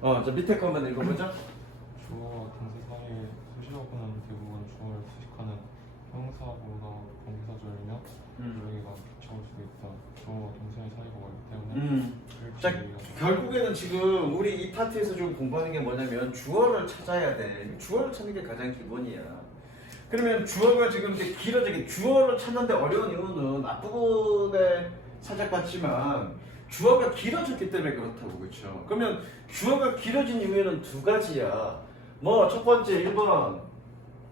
저 밑에 거 한번 읽어보자. 주어와 동사 사이에 수식어구는 대부분 주어를 수식하는 형용사보다 관계사절이며 여기가 겹쳐올 수도 있다. 주어와 동사의 사이가 멀기 때문에 자, 일치되기가 결국에는 지금 우리 이 파트에서 좀 공부하는 게 뭐냐면 주어를 찾아야 돼. 주어를 찾는 게 가장 기본이야. 그러면 주어가 지금 이제 길어지게 주어를 찾는데 어려운 이유는 앞부분에 살짝 봤지만 주어가 길어졌기 때문에 그렇다고. 그렇죠? 그러면 주어가 길어진 이유에는 두 가지야. 뭐 첫 번째 1번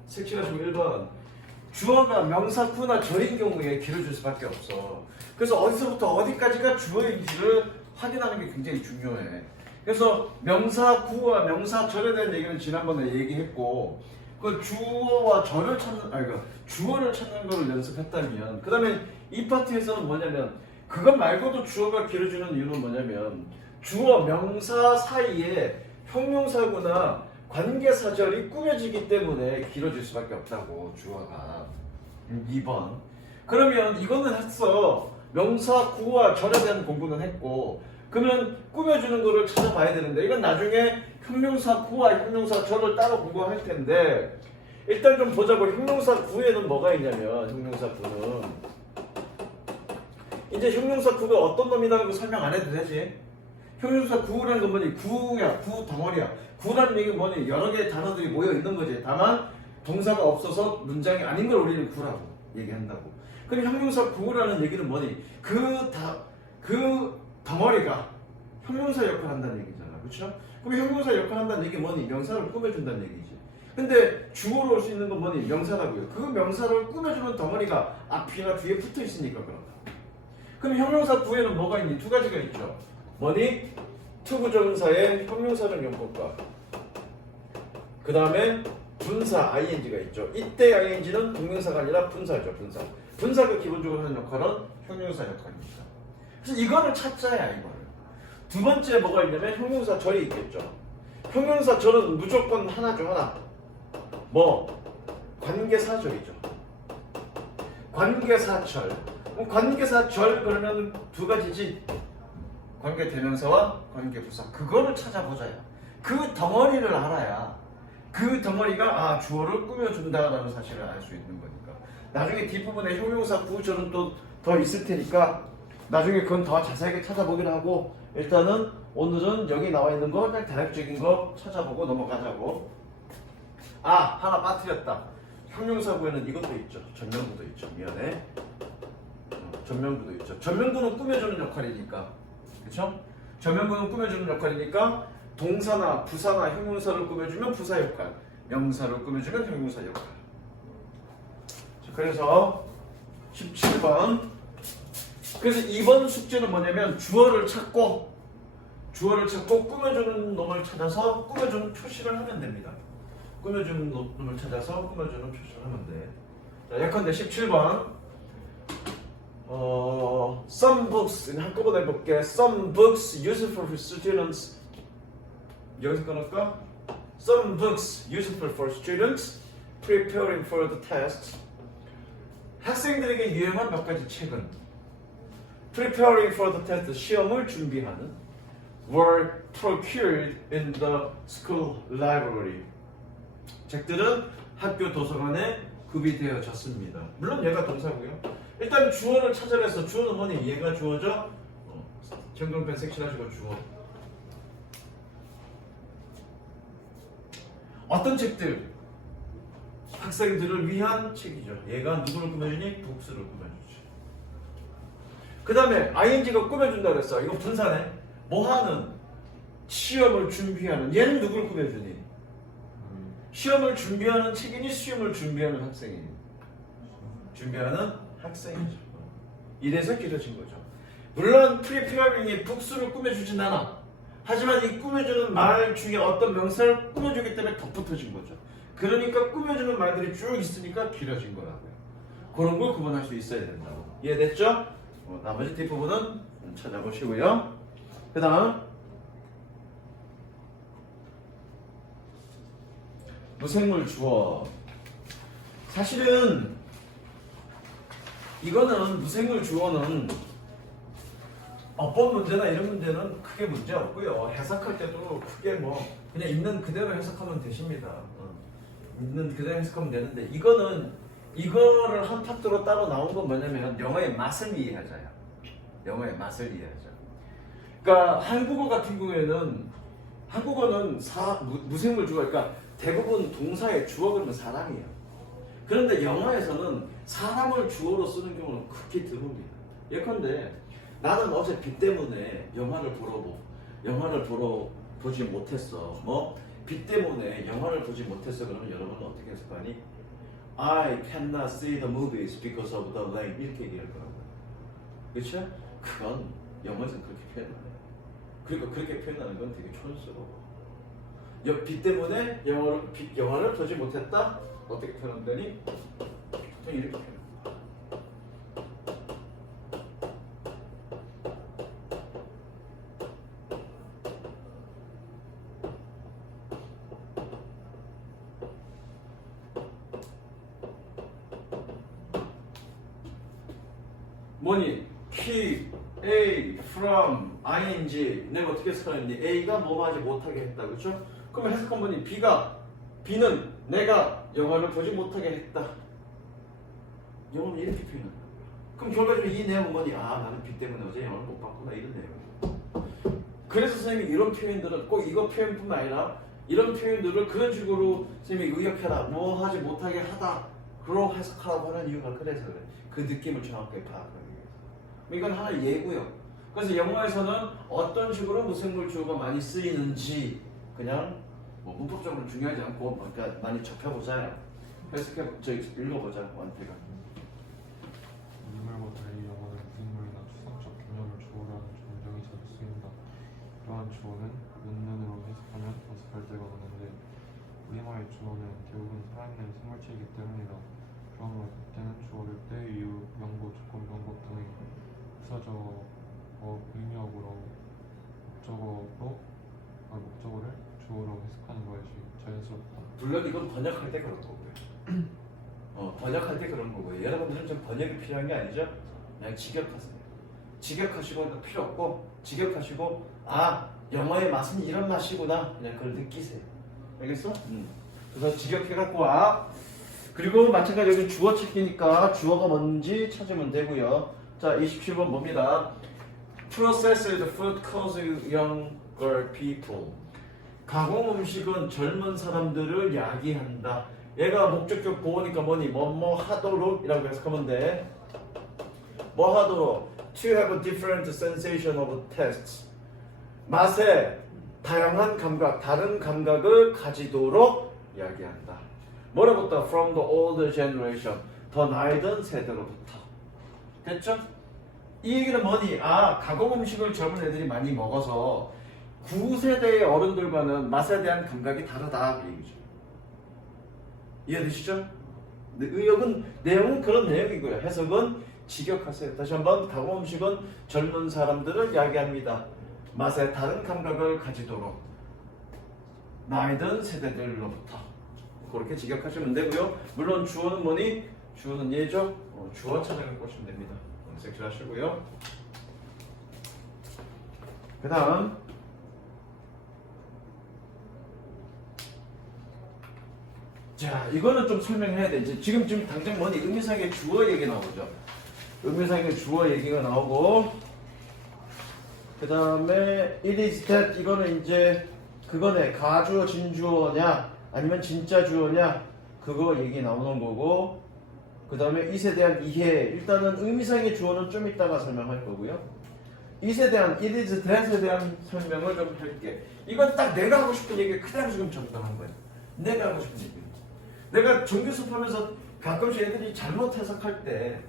색칠하시면 1번 주어가 명사 구나 절인 경우에 길어질 수밖에 없어. 그래서 어디서부터 어디까지가 주어인지를 확인하는 게 굉장히 중요해. 그래서 명사 구와 명사 절에 대한 얘기는 지난번에 얘기했고, 그 주어와 절을 찾는, 그러니까 주어를 찾는 걸 연습했다면, 그 다음에 이 파트에서는 뭐냐면, 그것 말고도 주어가 길어지는 이유는 뭐냐면, 주어 명사 사이에 형용사구나 관계사절이 꾸며지기 때문에 길어질 수밖에 없다고. 주어가 2번. 그러면 이거는 했어. 명사 구와 절에 대한 공부는 했고, 그러면 꾸며주는 거를 찾아봐야 되는데, 이건 나중에 형용사 구와 형용사 절을 따로 공부할 텐데, 일단 좀 보자고. 형용사 구에는 뭐가 있냐면, 형용사 구는 이제 형용사 구가 어떤 놈이라는 거 설명 안 해도 되지. 형용사 구라는 건 뭐니? 구야, 구 덩어리야. 구라는 얘기는 뭐니? 여러 개의 단어들이 모여 있는 거지. 다만 동사가 없어서 문장이 아닌 걸 우리는 구라고 얘기한다고. 그럼 형용사 구라는 얘기는 뭐니? 그 덩어리가 형용사 역할을 한다는 얘기잖아. 그렇죠? 그럼 형용사 역할을 한다는 얘기 뭐니? 명사를 꾸며준다는 얘기지. 근데 주어로 올 수 있는 건 뭐니? 명사라고요. 그 명사를 꾸며주는 덩어리가 앞이나 뒤에 붙어 있으니까 그렇다. 그럼 형용사 구에는 뭐가 있니? 두 가지가 있죠. 뭐니? 투부정사의 형용사적 용법과 그 다음에 분사 ing가 있죠. 이때 ing는 동명사가 아니라 분사죠. 분사. 분사가 기본적으로 하는 역할은 형용사 역할입니다. 그래서 이거를 찾자야. 이거를. 두 번째 뭐가 있냐면 형용사 절이 있겠죠. 형용사 절은 무조건 하나죠. 하나. 뭐? 관계사절이죠. 관계사절. 관계사절 그러면 두 가지지. 관계대명사와 관계부사. 그거를 찾아보자요. 그 덩어리를 알아야 그 덩어리가 주어를 꾸며준다라는 사실을 알 수 있는 거니까. 나중에 뒷부분에 형용사 구절은 또 더 있을 테니까 나중에 그건 더 자세하게 찾아보기로 하고, 일단은 오늘은 여기 나와 있는 거 그냥 대략적인 거 찾아보고 넘어가자고. 하나 빠뜨렸다. 형용사 구에는 이것도 있죠. 전명구도 있죠. 미안해. 전명구도 있죠. 전명구는 꾸며주는 역할이니까. 그렇죠? 전명구는 꾸며주는 역할이니까 동사나 부사나 형용사를 꾸며주면 부사 역할, 명사를 꾸며주면 형용사 역할. 자, 그래서 17번. 그래서 이번 숙제는 뭐냐면 주어를 찾고 꾸며주는 놈을 찾아서 꾸며주는 표시를 하면 됩니다. 꾸며주는 놈을 찾아서 꾸며주는 표시를 하면 돼. 자, 예컨대 17번. Some books, 한꺼번에 해볼게. Some books useful for students. 여기서 끊을까? Some books useful for students preparing for the tests. 학생들에게 유용한 몇 가지 책은 preparing for the test, 시험을 준비하는, were procured in the school library. 책들은 학교 도서관에 구비되어졌습니다. 물론 얘가 동사고요. 일단 주어를 찾아내서, 주어는 뭐니? 얘가 주어죠? 정경펜 색칠하시고 주어. 어떤 책들? 학생들을 위한 책이죠. 얘가 누구를 꾸며주니? 북스를 꾸며주지. 그 다음에 ing가 꾸며준다 그랬어. 이거 분사네. 뭐하는? 시험을 준비하는. 얘는 누구를 꾸며주니? 시험을 준비하는 책이니 시험을 준비하는 학생이니? 준비하는 학생이죠. 이래서 길어진 거죠. 물론 preparing이 북스를 꾸며주진 않아. 하지만 이 꾸며주는 말 중에 어떤 명사를 꾸며주기 때문에 덧붙어진 거죠. 그러니까 꾸며주는 말들이 쭉 있으니까 길어진 거라고요. 그런 걸 구분할 수 있어야 된다고. 이해됐죠? 나머지 뒷부분은 찾아보시고요. 그 다음 무생물 주어. 사실은 이거는 무생물 주어는 어법 문제나 이런 문제는 크게 문제 없고요. 해석할 때도 크게 뭐 그냥 있는 그대로 해석하면 되십니다. 있는 그대로 해석하면 되는데 이거를 한 파트로 따로 나온 건 뭐냐면 영어의 맛을 이해하자요. 영어의 맛을 이해하자. 그러니까 한국어 같은 경우에는 한국어는 무생물 주어, 그러니까 대부분 동사의 주어 그러면 사람이에요. 그런데 영어에서는 사람을 주어로 쓰는 경우는 극히 드뭅니다. 예컨대 나는 어제 비 때문에 영화를 보러 보지 못했어. 뭐 비 때문에 영화를 보지 못했어. 그러면 여러분은 어떻게 해석하니? I cannot see the movies because of the rain. 이렇게 얘기할 거라고요. 그렇죠? 그건 영어에서는 그렇게 표현 안 해요. 그러니까 그렇게 표현하는 건 되게 촌스러워. 비 때문에 영화를 보지 못했다? 어떻게 표현한다니? 보통 이렇게 표현합니다. 뭐니? keep A from ing 내가 어떻게 해석하니? A가 뭐 하지 못하게 했다. 그렇죠? 그러면 해석한 분이 B는 내가 영화를 보지 못하게 했다. 영어는 이렇게 표현한다. 그럼 결과적으로 이 내용은 뭐니? 아, 나는 B 때문에 어제 영화를 못 봤구나. 이런 내용이에요. 그래서 선생님이 이런 표현들은 꼭 이거 표현뿐만 아니라 이런 표현들을 그런 식으로 선생님이 의역해라. 뭐 하지 못하게 하다. 그로 해석하라고 하는 이유가 그래서 그래. 그 느낌을 정확하게 파악하기 위해서. 이건 하나의 예고요. 그래서 영어에서는 어떤 식으로 무생물 주어가 많이 쓰이는지 그냥 뭐 문법적으로 중요하지 않고 그러니까 많이 접해보자요. 해석해, 읽어보자. 원태가. 우리말과 달리 영어는 무생물이나 추상적 개념을 주어로 하는 존경이 자주 쓰인다. 이러한 주어는 문면으로 해석하면 어색할 때가 많은데 우리말의 주어는 대부분 살아있는 생물체이기 때문이다. 그러므로 그때는 주어를 때, 이유, 명보, 조건, 방법 등의 부사적 의미어구로 목적어를 주어로 해석하는 것이 자연스럽다. 물론 이건 번역할 때 그런 거고요. 번역할 때 그런 거고요. 여러분들은 좀 번역이 필요한 게 아니죠? 그냥 직역하세요. 직역하시고 필요 없고 직역하시고 아 영어의 맛은 이런 맛이구나 그냥 그걸 느끼세요. 알겠어? 그래서 직역해갖고 와. 그리고 마찬가지로 여기 주어 찾기니까 주어가 뭔지 찾으면 되고요. 자 27번 봅니다. Processed food causes younger people. 가공 음식은 젊은 사람들을 야기한다. 얘가 목적격 보호니까 뭐니? 뭐뭐 하도록 이라고 해석하면 돼. 뭐 하도록? To have a different sensation of taste. 맛에 다양한 감각, 다른 감각을 가지도록 야기한다. 뭐로부터? From the older generation. 더 나이든 세대로부터. 됐죠? 이 얘기는 뭐니? 아, 가공 음식을 젊은 애들이 많이 먹어서 9세대의 어른들과는 맛에 대한 감각이 다르다. 그 얘기죠. 이해되시죠? 내용은 그런 내용이고요. 해석은 직역하세요. 다시 한번 가공 음식은 젊은 사람들을 이야기합니다. 맛에 다른 감각을 가지도록 나이든 세대들로부터 그렇게 직역하시면 되고요. 물론 주어는 뭐니? 주어는 예죠? 주어 찾아갖고 오시면 됩니다. 색칠하시고요. 그 다음 자 이거는 좀 설명해야 돼. 이제 지금 당장 뭐니? 의미상의 주어 얘기 나오죠. 의미상의 주어 얘기가 나오고 그 다음에 it is that 이거는 이제 그거네. 가주어 진주어냐 아니면 진짜 주어냐 그거 얘기 나오는 거고 그 다음에 it에 대한 이해 일단은 의미상의 주어는 좀 이따가 설명할 거고요. it에 대한 it is that에 대한 설명을 좀 할게. 이건 딱 내가 하고 싶은 얘기 그대로 지금 적당한 거예요. 내가 하고 싶은 얘기. 내가 종교 수업하면서 가끔씩 애들이 잘못 해석할 때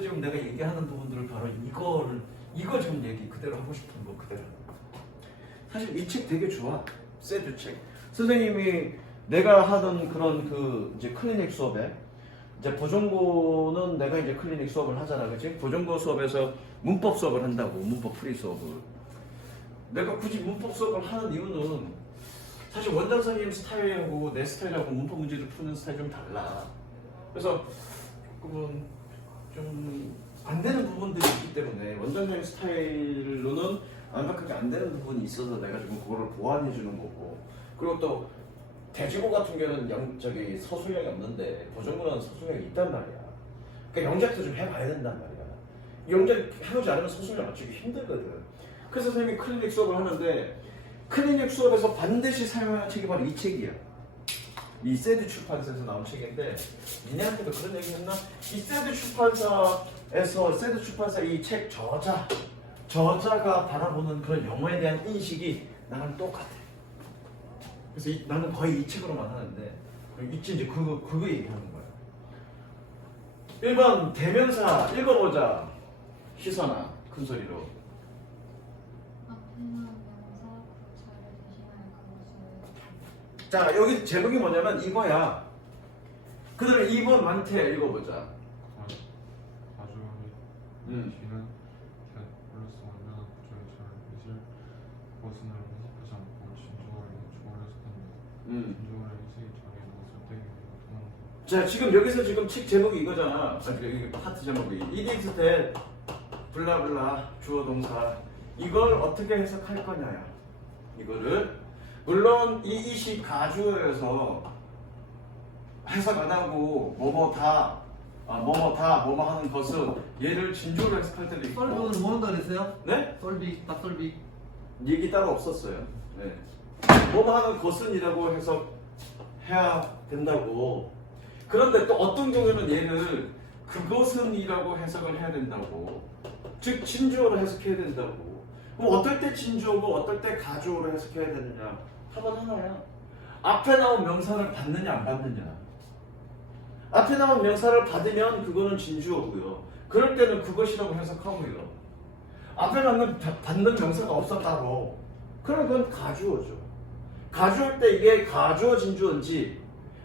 지금 내가 얘기하는 부분들을 바로 이거 지금 얘기 그대로 하고 싶은 거 그대로. 사실 이 책 되게 좋아. 세드 책. 선생님이 내가 하던 그런 그 이제 클리닉 수업에 이제 보존고는 내가 이제 클리닉 수업을 하잖아, 그렇지? 보존고 수업에서 문법 수업을 한다고 문법 프리 수업을. 내가 굳이 문법 수업을 하는 이유는 사실 원장 선생님 스타일하고 내 스타일하고 문법 문제를 푸는 스타일이 좀 달라. 그래서 조금은 좀 안 되는 부분들이 있기 때문에 원장님 스타일로는 완벽하게 안 되는 부분이 있어서 내가 지금 그거를 보완해 주는 거고, 그리고 또 돼지고 같은 경우는 서술량이 없는데 보정고는 서술량이 있단 말이야. 그러니까 영작도 좀 해봐야 된단 말이야. 영작 해보지 않으면 서술량 맞추기 힘들거든. 그래서 선생님이 클리닉 수업을 하는데 클리닉 수업에서 반드시 사용하는 책이 바로 이 책이야. 이 세드 출판사에서 나온 책인데 니네한테도 그런 얘기 했나? 이 세드 출판사에서 세드 출판사 이 책 저자가 바라보는 그런 영어에 대한 인식이 나랑 똑같아. 그래서 나는 거의 이 책으로만 하는데 이제 그거 얘기하는 거야. 1번 대명사 읽어보자. 희선아 큰 소리로. 앞에는 명사 부사를 대신할 가능성을. 자 여기 제목이 뭐냐면 이거야. 그다음에 2번 만태 읽어보자. 가주의 음. 뒤는 겟 플러스 완전한 구조의 잘 이실 것은 해석하지 않고 진조어의 주어를 해석한다. 진조어의 해석이 자기의 무엇을 떼기 위해 통하는 것. 자 지금 여기서 지금 책 제목이 이거잖아. 여기 파트 제목이 이디스 대 블라블라 주어 동사. 이걸 어떻게 해석할 거냐야. 이거를 물론 이 이시 가주어여서 해석 안 하고 뭐뭐 하는 것은 얘를 진조로 해석할 때도 있고. 썰비는 뭐 한다 그랬어요? 네? 썰비, 딱썰비. 얘기 따로 없었어요. 네. 뭐뭐 하는 것은이라고 해석해야 된다고. 그런데 또 어떤 경우는 얘를 그것은이라고 해석을 해야 된다고. 즉 진주어로 해석해야 된다고. 그럼 어떨 때 진주어고 어떨 때 가주어로 해석해야 되느냐? 답은 하나야. 앞에 나온 명사를 받느냐 안 받느냐. 앞에 나온 명사를 받으면 그거는 진주어고요. 그럴 때는 그것이라고 해석하고요. 앞에 받는 명사가 없었다고. 그럼 그건 가주어죠. 가주어일 때 이게 가주어 진주어인지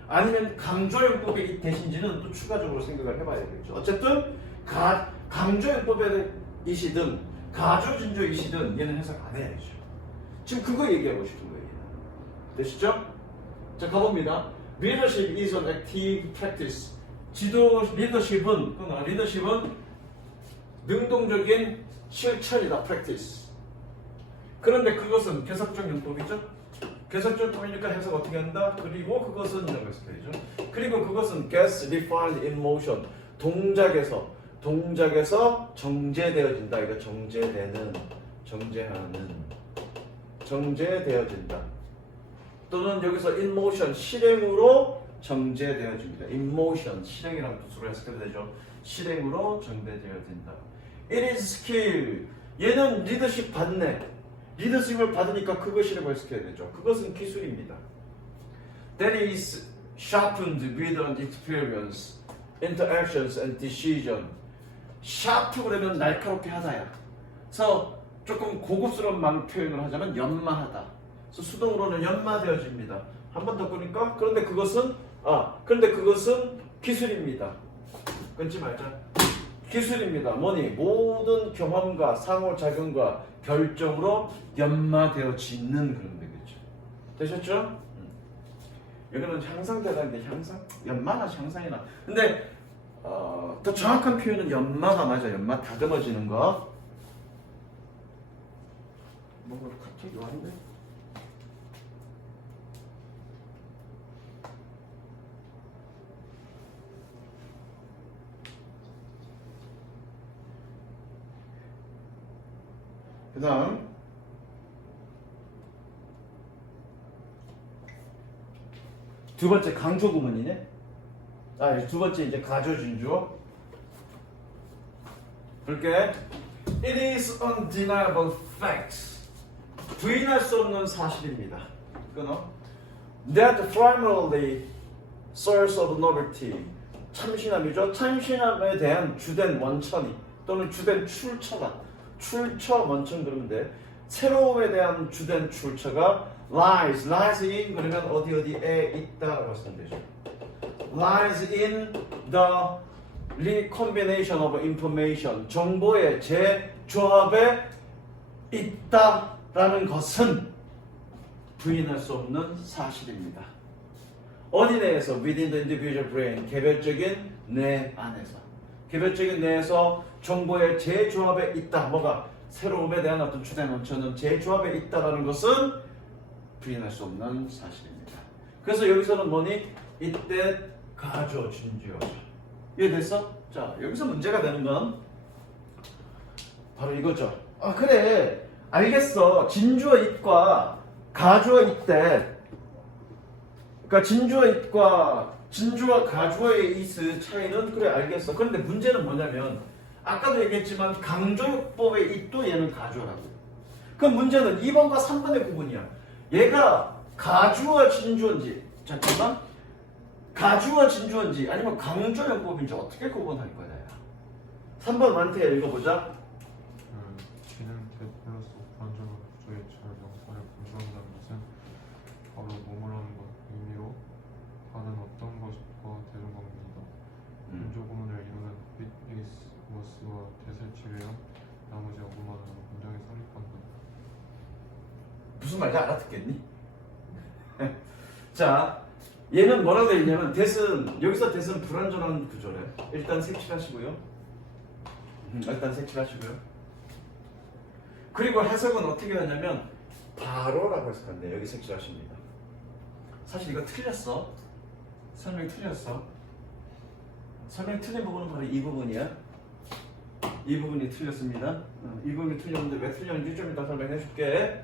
아니면 강조용법의 대신지는 또 추가적으로 생각을 해봐야 되겠죠. 어쨌든 강조용법의 이시든 가주어 진주어 이시든 얘는 해석 안 해야죠. 지금 그거 얘기하고 싶은 거예요. 되시죠? 자 가봅니다. Leadership is an active practice. 리더십은 능동적인 실천이다. practice. 그런데 그것은 개석적 용법이죠. 개석적 용법이니까 해석 어떻게 한다? 그리고 그것은 이라고 해석해야죠. 그리고 그것은 gets refined in motion. 동작에서 정제되어진다. 이거 정제되어진다. 또는 여기서 in motion 실행으로 정제되어집니다. in motion 실행이라는 뜻으로 해석해도 되죠. 실행으로 정제되어진다. It is skill. 얘는 리더십 받네. 리더십을 받으니까 그것이라고 해석해야 되죠. 그것은 기술입니다. That is sharpened with an experience, interactions and decision. sharp 그러면 날카롭게 하다야. 그래서 조금 고급스러운 말 표현을 하자면 연마하다. 그래서 수동으로는 연마되어집니다. 한 번 더 보니까 그런데 그것은 기술입니다. 끊지 말자. 기술입니다. 뭐니? 모든 경험과 상호작용과 결정으로 연마되어지는 그런 되겠죠. 되셨죠? 여기는 향상되다는데 향상? 연마나 향상이나. 근데 더 정확한 표현은 연마가 맞아. 연마 다듬어지는 거. 뭔가 갑자기 왔는데? 그 다음 두 번째 강조 구문이네. 두 번째 이제 가조 진주어. 볼게. It is undeniable fact. 부인할 수 없는 사실입니다. 끊어. That primarily source of novelty. 참신함이죠. 참신함에 대한 주된 원천이 또는 주된 출처다. 출처 원천 그러면 돼. 새로움에 대한 주된 출처가 lies in 그러면 어디에 있다라고 쓰면 되죠. lies in the recombination of information. 정보의 재조합에 있다라는 것은 부인할 수 없는 사실입니다. 어디 내에서? within the individual brain. 개별적인 뇌 안에서. 개별적인 내에서 정보의 재조합에 있다. 뭐가? 새로움에 대한 어떤 추대 넘쳐는 재조합에 있다라는 것은 부인할 수 없는 사실입니다. 그래서 여기서는 뭐니? 이때 가주어 진주어. 이해됐어? 자, 여기서 문제가 되는 건 바로 이거죠. 아, 그래. 알겠어. 진주어 it과 가주어 it대. 그러니까 진주어 it과 진주와 가주어의 it의 차이는 그래 알겠어. 그런데 문제는 뭐냐면 아까도 얘기했지만 강조요법의 it도 얘는 가주어라고. 그럼 문제는 2번과 3번의 구분이야. 얘가 가주어 진주어인지 잠깐만 가주어 진주어인지 아니면 강조요법인지 어떻게 구분할 거야? 3번 만태 읽어보자. 기능 대 플러스 불완전한 구조의 절 명사를 강조한다는 것은 바로 뭐뭐라는 것 의미로 다른 어떤 것과 다른 겁니다. 강조 구문을 이루는 with, is, was와 대세 치료형 나머지 어구만으로 문장에 성립한다. 무슨 말인지 알아듣겠니? 자, 얘는 뭐라고 되어 있냐면 대은 여기서 대은 불완전한 구조래. 일단 색칠하시고요. 일단 색칠하시고요. 그리고 해석은 어떻게 하냐면 바로라고 해석한대. 여기 색칠하십니다. 사실 이거 틀렸어. 설명이 틀렸어. 설명이 틀린 부분은 바로 이 부분이야. 이 부분이 틀렸습니다. 이 부분이 틀렸는데 왜 틀렸는지 좀 이따 설명해 줄게.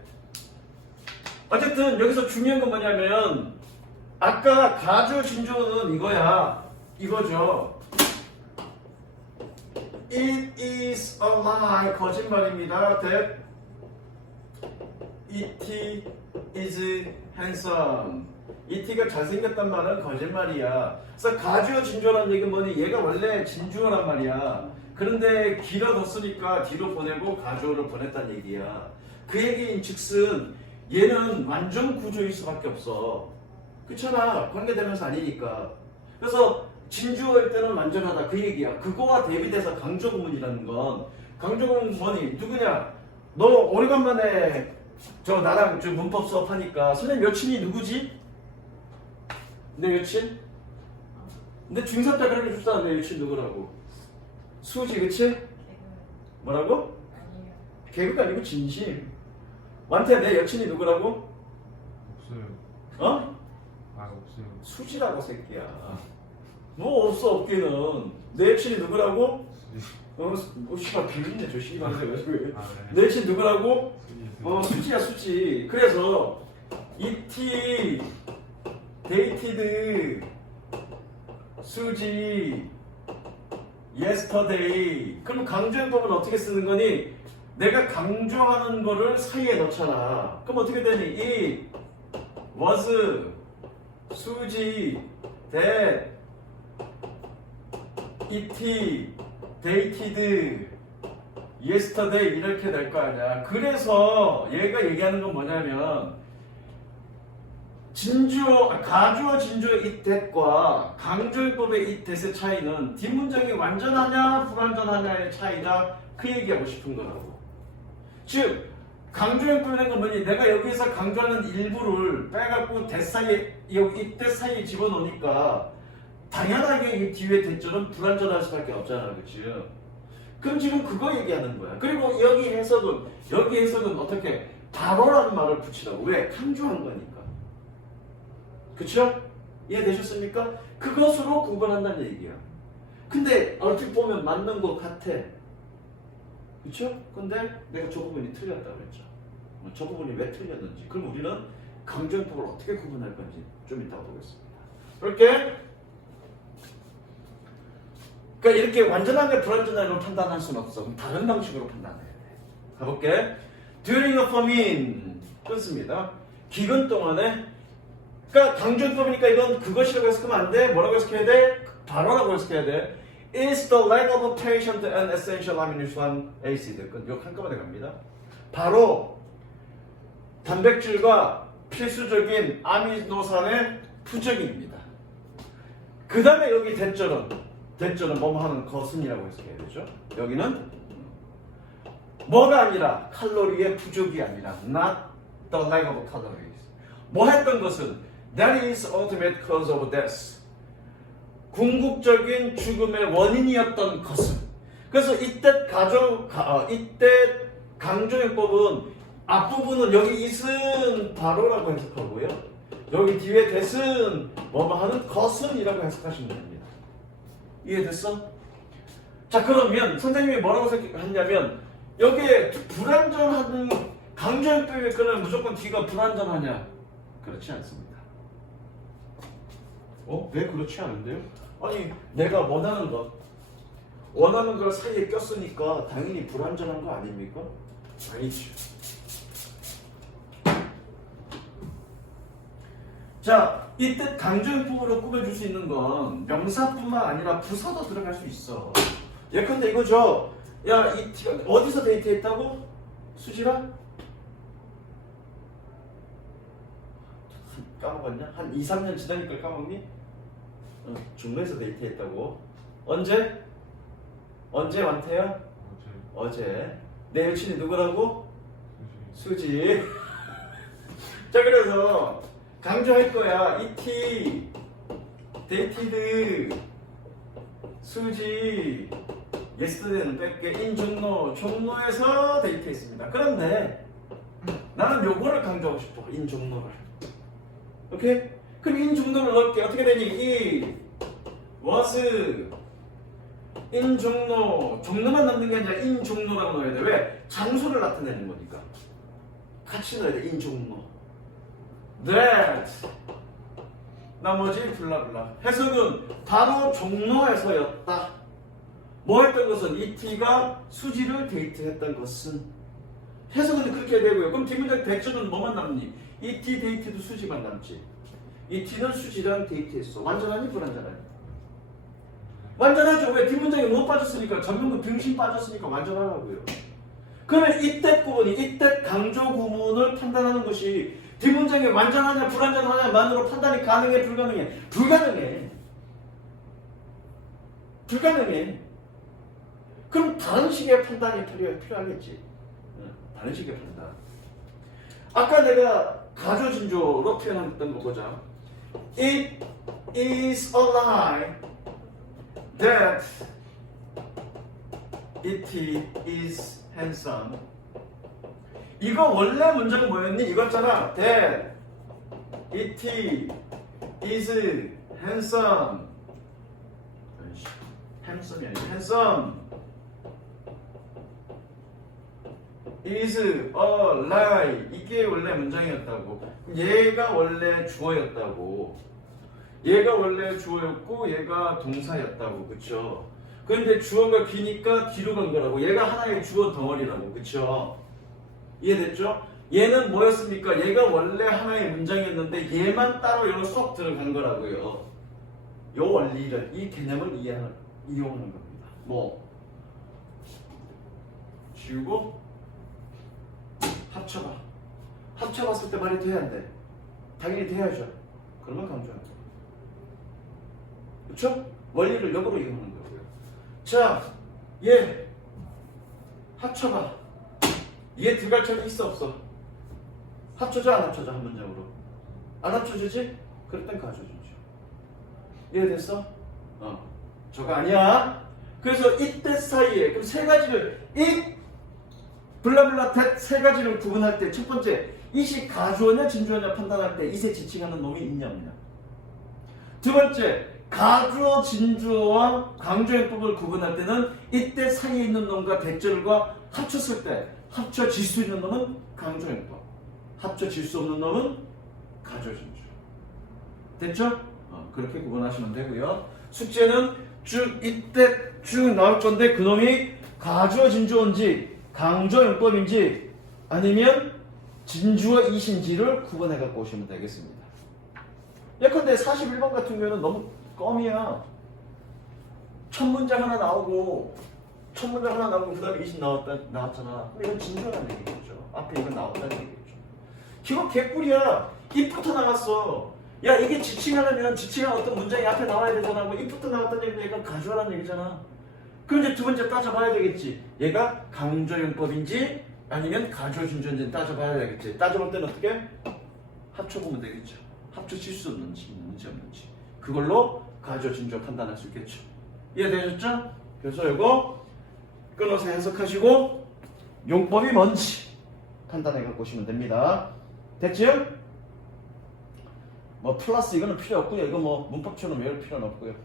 어쨌든 여기서 중요한 건 뭐냐면 아까 가주어 진주어는 이거야. 이거죠. It is a lie. 거짓말입니다. That it is handsome. 이티가 잘생겼단 말은 거짓말이야. 그래서 가주어 진주어라는 얘기는 뭐니? 얘가 원래 진주어란 말이야. 그런데 길어졌으니까 뒤로 보내고 가주어를 보냈다는 얘기야. 그 얘기인 즉슨 얘는 완전 구조일 수밖에 없어. 그렇잖아. 관계대명사 아니니까. 그래서 진주어일 때는 완전하다 그 얘기야. 그거와 대비돼서 강조구문이라는 건 강조구문 뭐니? 누구냐? 너 오래간만에 저 나랑 저 문법 수업하니까 선생님 여친이 누구지? 내 여친? 근데 중3 때 그렇게 줬잖아. 내 여친 누구라고? 수지 그치? 뭐라고? 아니에요. 개그가 아니고 진심. 완태야 내 여친이 누구라고? 없어요. 어? 없어요. 수지라고 새끼야. 뭐 없어 없기는. 내 여친이 누구라고? 뭐 씨발 비웃네 저 씨발새 왜? 내 여친 누구라고? 수지야 수지. 그래서 이티 데이티드 수지 yesterday. 그럼 강조형법은 어떻게 쓰는 거니? 내가 강조하는 거를 사이에 넣잖아. 그럼 어떻게 되니? It was 수지 that it dated yesterday 이렇게 될 거 아니야. 그래서 얘가 얘기하는 건 뭐냐면 가주어 진주어 it that과 강조용법의 it that의 차이는 뒷문장이 완전하냐 불완전하냐의 차이다. 그 얘기하고 싶은 거라고. 즉 강조용법이라는 건 뭐니? 내가 여기서 강조하는 일부를 빼갖고 that 사이에 여기 it that 사이에 집어넣으니까 당연하게 이 뒤에 대절은 불완전할 수밖에 없잖아. 그치? 그럼 지금 그거 얘기하는 거야. 그리고 여기 해석은 어떻게? 바로라는 말을 붙이라고. 왜? 강조한 거니까. 그쵸? 이해되셨습니까? 그것으로 구분한다는 얘기야. 근데 얼핏 보면 맞는 것 같아. 그쵸? 근데 내가 저 부분이 틀렸다고 했죠. 저 부분이 왜 틀렸는지. 그럼 우리는 강조용법을 어떻게 구분할 건지 좀 이따 보겠습니다. 이렇게 그러니까 이렇게 완전하게 불완전하게 판단할 수는 없어. 그럼 다른 방식으로 판단해야 돼. 가볼게. During a famine 끊습니다. 기근 동안에 그러니까 강조용법이니까 이건 그것이라고 해석하면 안 돼. 뭐라고 해석해야 돼? 바로라고 해석해야 돼. Is the lack of patient and essential amino산 acid. 이거 한꺼번에 갑니다. 바로 단백질과 필수적인 아미노산의 부족입니다. 그 다음에 여기 대절은 뭐뭐 하는 것은이라고 해석해야 되죠. 여기는 뭐가 아니라 칼로리의 부족이 아니라 not the lack of calories. 뭐 했던 것은 that is ultimate cause of death. 궁극적인 죽음의 원인이었던 것은. 그래서 이때 강조용법은 앞부분은 여기 있은 바로라고 해석하고요. 여기 뒤에 대은 뭐뭐 하는 것은이라고 해석하시면 됩니다. 이해됐어? 자, 그러면 선생님이 뭐라고 했냐면 여기에 불완전한 강조용법에 그러면 무조건 뒤가 불완전하냐? 그렇지 않습니다. 왜 그렇지 않은데요? 아니, 내가 원하는 걸 사이에 꼈으니까 당연히 불완전한 거 아닙니까? 아니죠. 자, 이때 강조용법으로 꾸며줄 수 있는 건 명사뿐만 아니라 부사도 들어갈 수 있어. 예컨대 이거죠. 야, 이 티가 어디서 데이트했다고? 수지라? 까먹었냐? 한 2, 3년 지나니까 까먹니? 중로에서 데이트했다고. 언제? 언제 완태야? 어제. 내 여친이 누구라고? 수지. 자, 그래서 강조할 거야. 이티 데이티드 수지 예스터데이는 뺄게. 인 종로에서 데이트했습니다. 그런데 나는 요거를 강조하고 싶어. 인 종로를. 오케이? 그럼 인 종로를 넣을게. 어떻게 되니? 이 was 인 종로만 넣는 게 아니라 인 종로라고 넣어야 돼. 왜? 장소를 나타내는 거니까. 같이 넣어야 돼. 인 종로. that 나머지 블라블라. 해석은 바로 종로에서였다. 뭐 했던 것은 이티가 수지를 데이트했던 것은. 해석은 그렇게 되고요. 그럼 뒷문장 대절은 뭐만 남니? 이티 데이트도 수지만 남지. 이티는 수지랑 데이트했어. 완전하니 불완전하니? 완전하죠. 왜? 뒷문장에 못 빠졌으니까. 전문구 등신 빠졌으니까 완전하라고요. 그러면 이때 구문이 이때 강조 구문을 판단하는 것이 뒷문장이 완전하냐 불완전하냐만으로 판단이 가능해 불가능해? 불가능해. 그럼 다른 식의 판단이 필요하겠지. 다른 식의 판단. 아까 내가 가조진조로 표현했던 거 보자. It is a lie that it is handsome. 이거 원래 문장은 뭐였니? 이거잖아. That it is handsome. handsom이 아니야. handsome is a lie. 이게 원래 문장이었다고. 얘가 원래 주어였다고. 얘가 원래 주어였고 얘가 동사였다고. 그쵸? 그런데 주어가 기니까 뒤로 간 거라고. 얘가 하나의 주어 덩어리라고. 그쵸? 이해됐죠? 얘는 뭐였습니까? 얘가 원래 하나의 문장이었는데 얘만 따로 여기 쏙 들어간 거라고요. 요 원리를, 이 개념을 이용하는 겁니다. 뭐? 지우고 합쳐봐. 합쳐봤을 때 말이 돼야 안 돼? 당연히 돼야죠. 그러면 강조하는 거예요. 그쵸? 원리를 역으로 이용하는 거고요. 자, 얘 합쳐봐. 얘 들어갈 적이 있어 없어? 합쳐져 안 합쳐져? 한 문장으로 안 합쳐지지? 그럴 땐 가져주죠. 이해됐어? 저거 아니야. 그래서 이때 사이에 그럼 세 가지를 이 블라블라 that 세 가지를 구분할 때 첫 번째 이시 가주어냐 진주어냐 판단할 때 이세 지칭하는 놈이 있냐 없냐. 두 번째 가주어 진주어와 강조용법을 구분할 때는 이때 사이에 있는 놈과 대절과 합쳤을 때 합쳐질 수 있는 놈은 강조용법, 합쳐질 수 없는 놈은 가주어 진주어. 됐죠? 그렇게 구분하시면 되고요. 숙제는 이때 쭉 나올 건데 그놈이 가주어 진주어인지 강조용법인지 아니면 진주어 이신지를 구분해 갖고 오시면 되겠습니다. 예컨대 41번 같은 경우는 너무 껌이야. 첫 문장 하나 나오고 그 다음에 이신 나왔잖아. 이건 진주어라는 얘기겠죠. 앞에 이건 나왔다는 얘기겠죠. 이거 개꿀이야. 입부터 나왔어. 야, 이게 지칭하려면 지칭한 어떤 문장이 앞에 나와야 되잖아. 뭐 입부터 나왔다는 얘기는 얘가 가주어라는 얘기잖아. 그럼 이제 두 번째 따져봐야 되겠지. 얘가 강조용법인지 아니면 가주어 진주어인지 따져봐야 되겠지. 따져볼 때는 어떻게? 합쳐보면 되겠죠. 합쳐질 수 없는지 있는지 없는지. 그걸로 가주어 진주어 판단할 수 있겠죠. 이해되셨죠? 그래서 이거 끊어서 해석하시고 용법이 뭔지 판단해 갖고 오시면 됩니다. 됐죠? 뭐 플러스 이거는 필요 없고요. 이거 뭐 문법처럼 외울 필요는 없고요.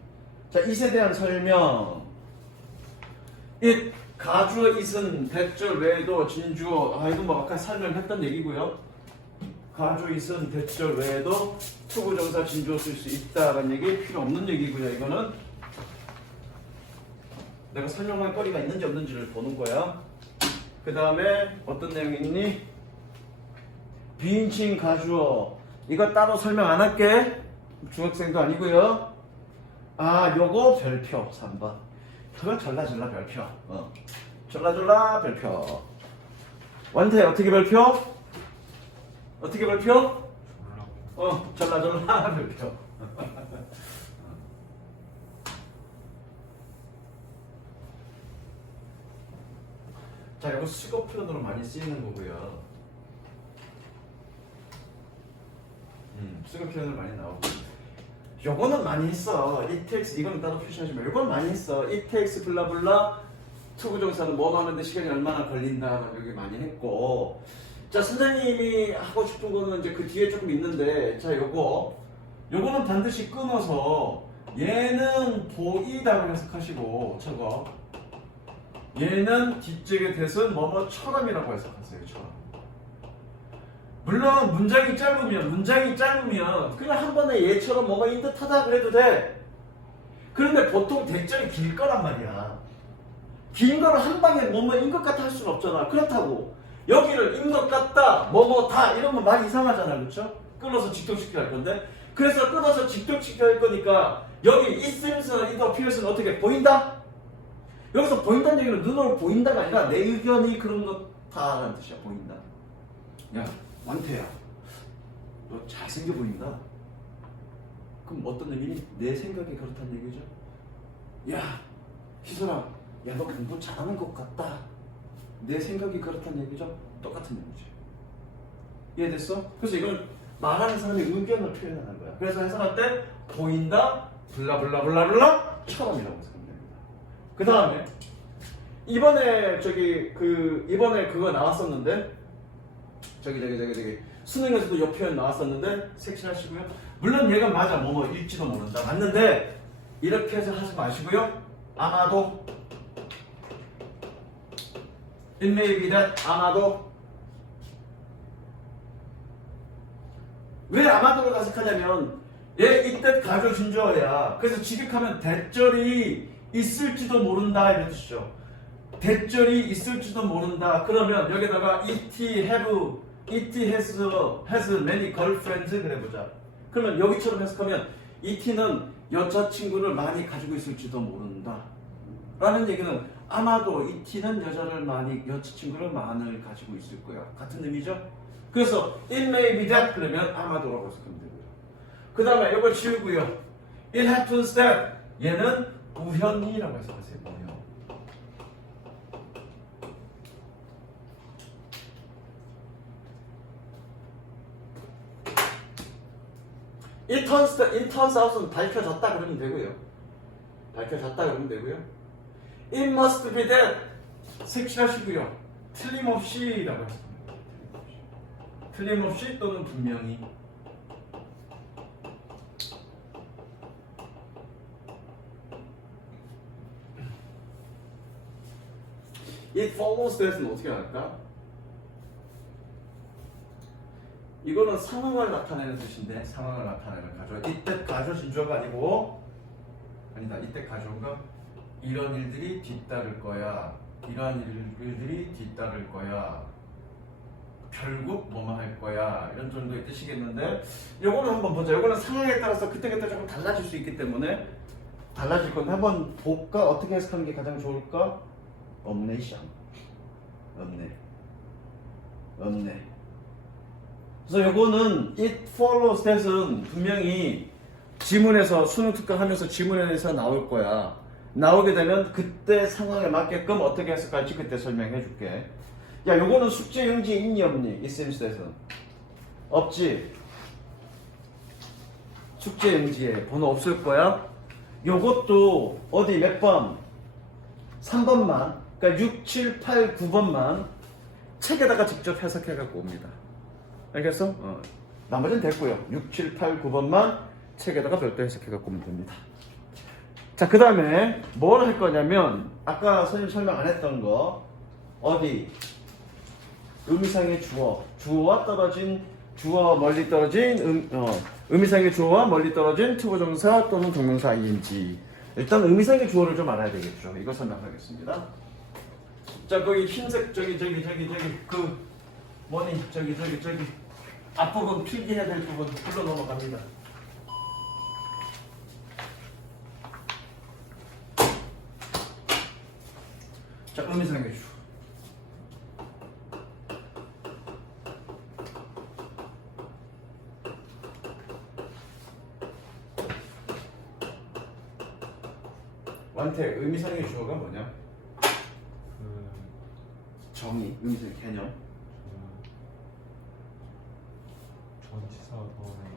자, it에 대한 설명. it 가주어 it은 대절 외에도 진주어 이거 뭐 아까 설명했던 얘기고요. 가주어 it은 대절 외에도 투부정사 진주어 쓸 수 있다라는 얘기 필요 없는 얘기고요. 이거는 내가 설명할 거리가 있는지 없는지를 보는 거야. 그 다음에 어떤 내용이 있니? 비인칭 가주어 이거 따로 설명 안 할게. 중학생도 아니고요. 요거 별표 3번. 그거 졸라졸라 별표. 졸라졸라 별표. 완태 어떻게 별표? 어떻게 별표? 졸라졸라 별표. 자, 이거 수거 표현으로 많이 쓰이는 거고요. 수거 표현을 많이 나오고. 요거는 많이 했어. it takes 이거는 따로 표시하지 마. 요건 많이 했어. it takes 블라블라 투부정사는 뭐 하는데 시간이 얼마나 걸린다. 여기 많이 했고. 자, 선생님이 하고 싶은 거는 이제 그 뒤에 조금 있는데, 자, 요거는 반드시 끊어서 얘는 보이다고 해석하시고 저거. 얘는 뒷쪽의 대은 뭐뭐처럼이라고 해석하세요. 처럼. 물론 문장이 짧으면 그냥 한 번에 얘처럼 뭐뭐인 듯하다 그래도 돼. 그런데 보통 대절이 길 거란 말이야. 긴 거를 한 방에 뭐뭐인 것 같아 할 수는 없잖아. 그렇다고 여기를 인 것 같다 뭐뭐다 이러면 말이 이상하잖아. 그렇죠? 끊어서 직통시켜 할 건데, 그래서 끊어서 직통시켜 할 거니까 여기 있으면서 이거 필요해서는 어떻게 보인다? 여기서 보인다는 얘기는 눈으로 보인다가 아니라 내 의견이 그런 것다라는 뜻이야. 보인다. 야, 완태야, 너 잘생겨 보인다. 그럼 어떤 의미니? 내 생각이 그렇다는 얘기죠. 야, 희선아, 야, 너 공부 잘하는 것 같다. 내 생각이 그렇다는 얘기죠. 똑같은 얘기지. 이해됐어? 그래서 이건 말하는 사람의 의견을 표현하는 거야. 그래서 해석할 때 보인다, 블라블라블라블라 처럼이라고 생각합니다. 그 다음에 이번에 이번에 그거 나왔었는데 저기 수능에서도 이 표현 나왔었는데 색칠하시고요. 물론 얘가 맞아 뭐일지도 모른다 맞는데 이렇게 해서 하지 마시고요. 아마도 it may be that 아마도 왜 아마도를 가색하냐면 얘 이때 가조 준주어야. 그래서 직역하면 대절이 있을지도 모른다 이런 뜻이죠. 대절이 있을지도 모른다. 그러면 여기다가 it has many girlfriends 그래보자. 그러면 여기처럼 해석하면 it는 여자친구를 많이 가지고 있을지도 모른다 라는 얘기는 아마도 it는 여자친구를 많이 가지고 있을 거야. 같은 의미죠. 그래서 it may be that 그러면 아마도라고 해석하면 되고요. 그 다음에 이걸 지우고요. it happens that 얘는 우연이라고 해석하세요. 우연. it turns out은 밝혀졌다 그러면 되고요. it must be that 색칠하시고요. 틀림없이라고 했습니다. 틀림없이 또는 분명히. it follows that은 어떻게 할까? 이거는 상황을 나타내는 뜻인데 상황을 나타내는 가조. 이때 가조 진주어가 아니고 이때 가조인가? 이런 일들이 뒤따를 거야. 이러한 일들이 뒤따를 거야. 결국 뭐만 할 거야. 이런 정도의 뜻이겠는데 요거는 한번 보자. 요거는 상황에 따라서 그때그때 조금 달라질 수 있기 때문에 달라질 건데 한번 볼까? 어떻게 해석하는 게 가장 좋을까? 없네. 그래서 요거는 it follows that은 분명히 지문에서 수능 특강하면서 지문에서 나올 거야. 나오게 되면 그때 상황에 맞게끔 어떻게 해석할지 그때 설명해 줄게. 야, 요거는 숙제 용지에 있니 없니? it seems that은 없지. 숙제 용지에 번호 없을 거야. 요것도 어디 몇 번? 3번만. 그러니까 6, 7, 8, 9번만 책에다가 직접 해석해 갖고 옵니다. 알겠어? 나머지는 됐고요. 6, 7, 8, 9번만 책에다가 별도 해석해 갖고 오면 됩니다. 자, 그 다음에 뭘 할 거냐면 아까 선생님 설명 안 했던 거 어디? 의미상의 주어. 주어와 떨어진 주어 멀리 떨어진 의미상의 주어와 멀리 떨어진 투부정사 또는 동명사 ing. 일단 의미상의 주어를 좀 알아야 되겠죠. 이거 설명하겠습니다. 자, 거기 흰색 저기 그 뭐니 저기 앞부분 필기해야 될 부분 불러 넘어갑니다. 자, 의미상의 주어. 완태 의미상의 주어가 뭐냐? 그 정의, 의미상 개념. 전치사 다음에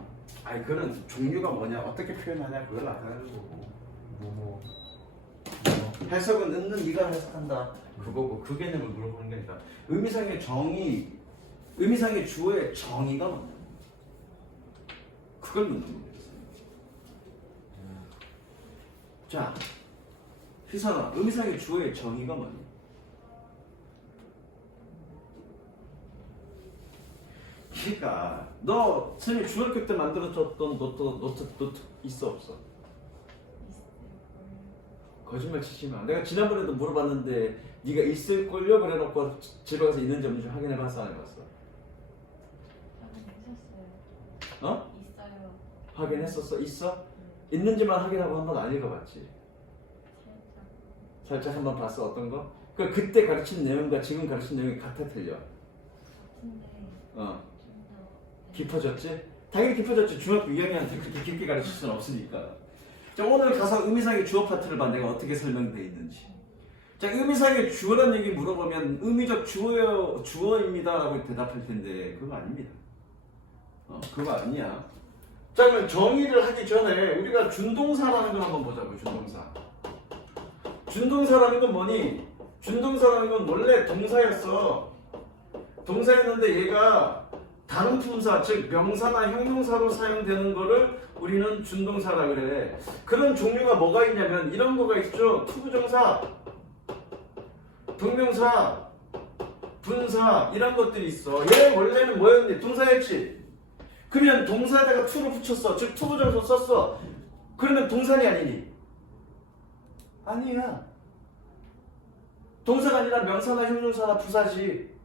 아니 그런 종류가 뭐냐, 어떻게 표현하냐 그걸 나타내는 거고. 뭐뭐 해석은 있는 네가 해석한다 그거고 그 개념을 물어보는 게 아니라 의미상의 정의, 의미상의 주어의 정의가 뭐냐? 그걸 묻는 거예요. 자, 희선아, 의미상의 주어의 정의가 뭐냐? 그러니까 너 선생님 중학교 때 만들어줬던 노트 있어 없어? 거짓말 치지 마. 내가 지난번에도 물어봤는데 네가 있을걸요? 그래놓고 집에 가서 있는지 없는지 확인해봤어 안 해봤어? 확인했었어요. 어? 있어요. 확인했었어? 있어? 있는지만 확인하고 한번 안 읽어봤지? 살짝. 살짝 한번 봤어 어떤 거? 그때 가르친 내용과 지금 가르친 내용이 같아 틀려? 같은데 어. 좀더 깊어졌지? 당연히 깊어졌지. 중학교 2학년한테 그렇게 깊게 가르칠 수는 없으니까. 자, 오늘 가서 의미상의 주어 파트를 봐. 내가 어떻게 설명되어 있는지. 자, 의미상의 주어라는 얘기 물어보면 의미적 주어입니다 라고 대답할 텐데 그거 아닙니다. 그거 아니야. 자, 그러면 정의를 하기 전에 우리가 준동사라는 걸 한번 보자고. 준동사. 준동사라는 건 뭐니? 준동사라는 건 원래 동사였어. 동사였는데 얘가 다른 품사, 즉 명사나 형용사로 사용되는 거를 우리는 준동사라 그래. 그런 종류가 뭐가 있냐면 이런 거가 있죠. 투부정사, 동명사, 분사 이런 것들이 있어. 얘 원래는 뭐였니? 동사였지. 그러면 동사에다가 투를 붙였어. 즉 투부정사 썼어. 그러면 동사니 아니니? 아니야. 동사가 아니라 명사나 형용사나 부사지.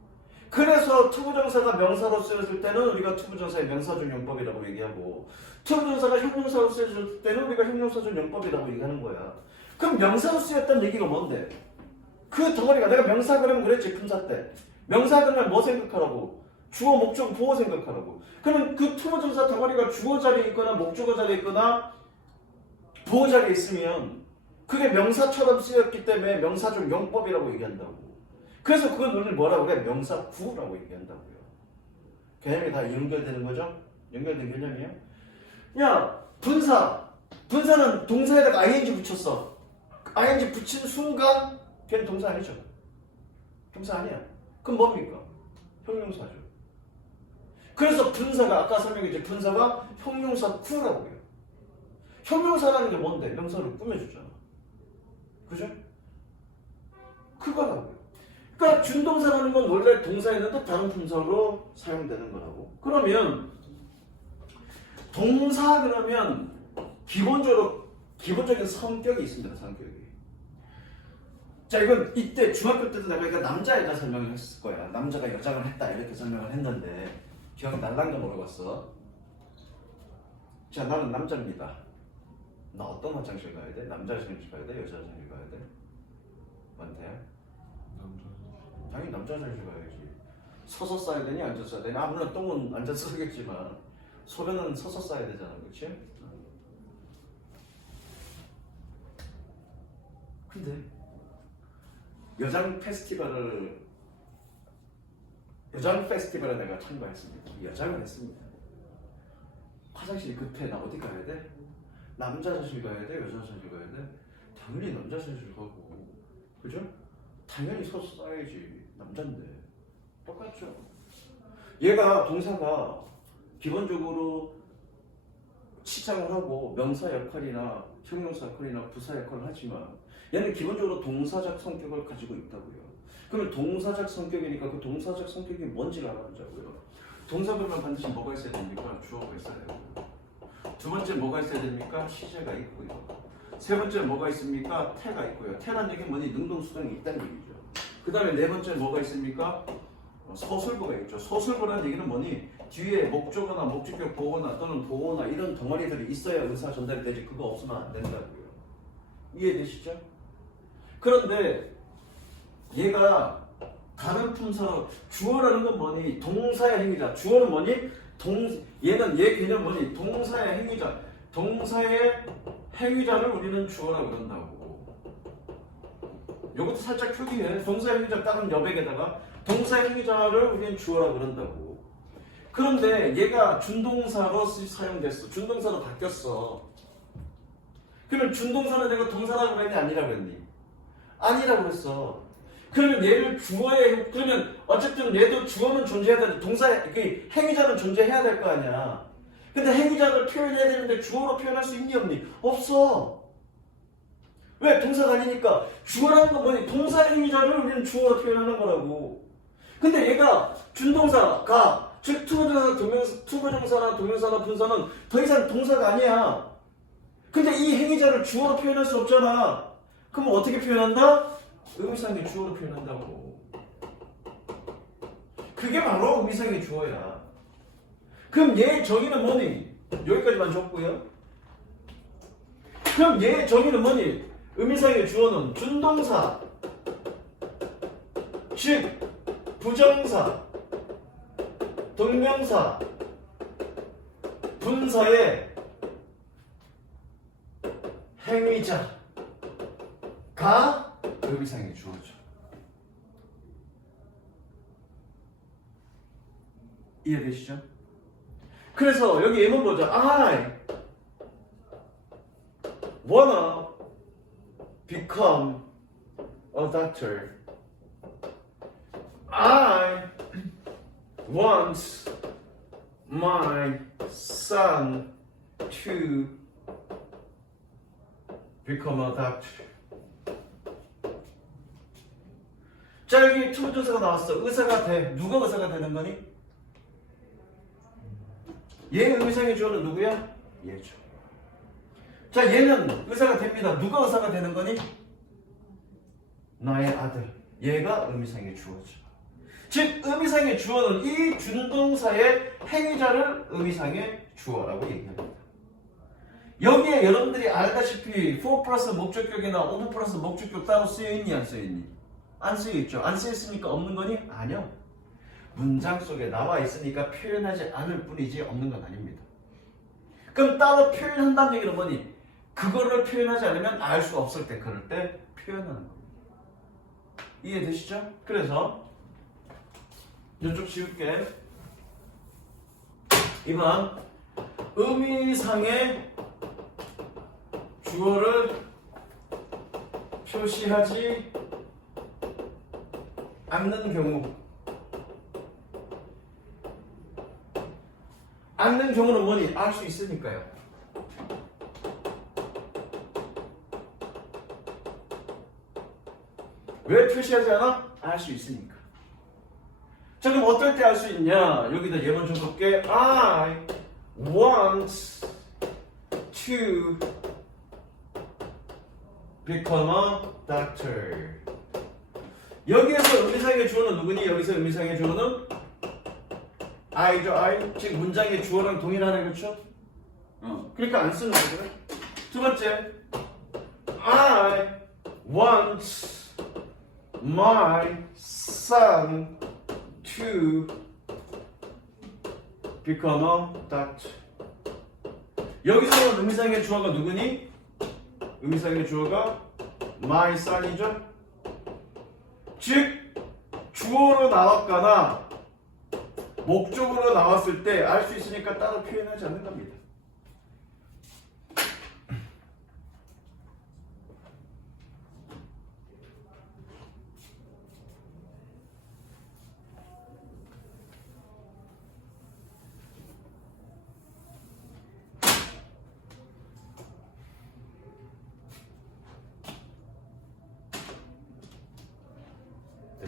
그래서 투부정사가 명사로 쓰여질 때는 우리가 투부정사의 명사준 용법이라고 얘기하고 투부정사가 형용사로 쓰여질 때는 우리가 형용사준 용법이라고 얘기하는 거야. 그럼 명사로 쓰였다는 얘기가 뭔데? 그 덩어리가 내가 명사 그러면 그랬지 품사 때. 명사 그러면 뭐 생각하라고? 주어, 목적, 보호 생각하라고. 그러면 그 투부정사 덩어리가 주어 자리에 있거나 목적어 자리에 있거나 보호 자리에 있으면 그게 명사처럼 쓰였기 때문에 명사준 용법이라고 얘기한다고. 그래서 그건 오늘 뭐라고 그래? 명사구라고 얘기한다고요. 개념이 다 연결되는 거죠? 연결된 개념이에요? 야, 분사. 분사는 동사에다가 ing 붙였어. ing 붙인 순간 걔는 동사 아니죠? 동사 아니야. 그럼 뭡니까? 형용사죠. 그래서 분사가 아까 설명했지. 분사가 형용사구라고 해요. 형용사라는 게 뭔데? 명사를 꾸며주잖아. 그죠? 그거라고요. 그러니까 준동사라는 건 원래 동사에는 다른 품사로 사용되는 거라고. 그러면 동사 그러면 기본적인 성격이 있습니다. 성격이. 자, 이건 이때 중학교 때도 내가 이거 남자 여자 설명을 했을 거야. 남자가 여장을 했다 이렇게 설명을 했는데 기억이 날랑가 모르겠어. 자, 나는 남자입니다. 나 어떤 화장실 가야 돼? 남자 화장실 가야 돼? 여자 화장실 가야 돼? 만태야? 당연히 남자 화장실 가야지. 서서 싸야 되니 앉아서 싸야 되니? 물론 똥은 앉아서 싸겠지만 소변은 서서 싸야 되잖아, 그렇지? 근데 여장 페스티벌에 내가 참가했습니다. 여장을 했습니다. 화장실이 급해. 나 어디 가야 돼? 남자 화장실 가야 돼? 여자 화장실 가야 돼? 당연히 남자 화장실 가고. 그죠? 당연히 서서 싸야지. 남잔데. 똑같죠? 얘가 동사가 기본적으로 치장을 하고 명사 역할이나 형용사 역할이나 부사 역할을 하지만 얘는 기본적으로 동사적 성격을 가지고 있다고요. 그러면 동사적 성격이니까 그 동사적 성격이 뭔지를 알아보자고요. 동사 그러면 반드시 뭐가 있어야 됩니까? 주어가 있어야 되고요. 두 번째 뭐가 있어야 됩니까? 시제가 있고요. 세 번째 뭐가 있습니까? 태가 있고요. 태란 얘기는 뭐니? 능동수동이 있다는 얘기죠. 그 다음에 네 번째 뭐가 있습니까? 서술보가 있죠. 서술보라는 얘기는 뭐니? 뒤에 목적어나 목적격 보어나 또는 보어나 이런 덩어리들이 있어야 의사 전달이 되지. 그거 없으면 안 된다고요. 이해되시죠? 그런데 얘가 다른 품사로 주어라는 건 뭐니? 동사의 행위자. 주어는 뭐니? 얘는 얘 개념 뭐니? 동사의 행위자. 동사의 행위자를 우리는 주어라고 그런다고. 요것도 살짝 표기해. 동사의 행위자 다른 여백에다가 동사의 행위자를 우리는 주어라고 그런다고. 그런데 얘가 준동사로 사용됐어. 준동사로 바뀌었어. 그러면 준동사는 내가 동사라고 했니? 아니라고 했니? 아니라고 했어. 그러면 얘를 주어에, 그러면 어쨌든 얘도 주어는 존재해야 되는데 동사의 그 행위자는 존재해야 될 거 아니야. 근데 행위자를 표현해야 되는데 주어로 표현할 수 있니 없니? 없어. 왜? 동사가 아니니까. 주어라는 건 뭐니? 동사 행위자를 우리는 주어로 표현하는 거라고. 근데 얘가 준동사가 즉 투부정사나 동명사나 분사는 더 이상 동사가 아니야. 근데 이 행위자를 주어로 표현할 수 없잖아. 그럼 어떻게 표현한다? 의미상의 주어로 표현한다고. 그게 바로 의미상의 주어야. 그럼 얘 정의는 뭐니? 여기까지만 줬고요. 그럼 얘 정의는 뭐니? 의미상의 주어는 준동사, 즉 부정사, 동명사, 분사의 행위자가 의미상의 주어죠. 이해되시죠? 그래서 여기 예문 보자. I wanna become a doctor. I want my son to become a doctor. 자, 여기 투부정사가 나왔어. 의사가 돼. 누가 의사가 되는 거니? 얘는 의상의 주어는 누구야? 얘죠. 자, 얘는 의사가 됩니다. 누가 의사가 되는 거니? 나의 아들. 얘가 의미상의 주어죠. 즉, 의미상의 주어는 이 준동사의 행위자를 의미상의 주어라고 얘기합니다. 여기에 여러분들이 알다시피 for 플러스 목적격이나 of 플러스 목적격 따로 쓰여있니? 안 쓰여있니? 안 쓰여있죠. 안 쓰여있으니까 없는 거니? 아니요. 문장 속에 나와 있으니까 표현하지 않을 뿐이지 없는 건 아닙니다. 그럼 따로 표현한다는 얘기는 뭐니? 그거를 표현하지 않으면 알 수가 없을 때, 그럴 때 표현하는 겁니다. 이해되시죠? 그래서 이쪽 지울게. 2번 의미상의 주어를 표시하지 않는 경우. 않는 경우는 뭐니? 알 수 있으니까요. 왜 표시하지 않아? 알 수 있으니까. 자, 그럼 어떨 때 알 수 있냐? 여기다 예문 좀 볼게. I want to become a doctor. 여기에서 의미상의 주어는 누구니? 여기서 의미상의 주어는 I죠, I. 즉 문장의 주어랑 동일하네, 그렇죠? 그러니까 안 쓰는 거죠. 두 번째, I want my son to become a doctor. 여기서 의미상의 주어가 누구니? 의미상의 주어가 my son이죠. 즉 주어로 나왔거나 목적으로 나왔을 때 알 수 있으니까 따로 표현하지 않는 겁니다.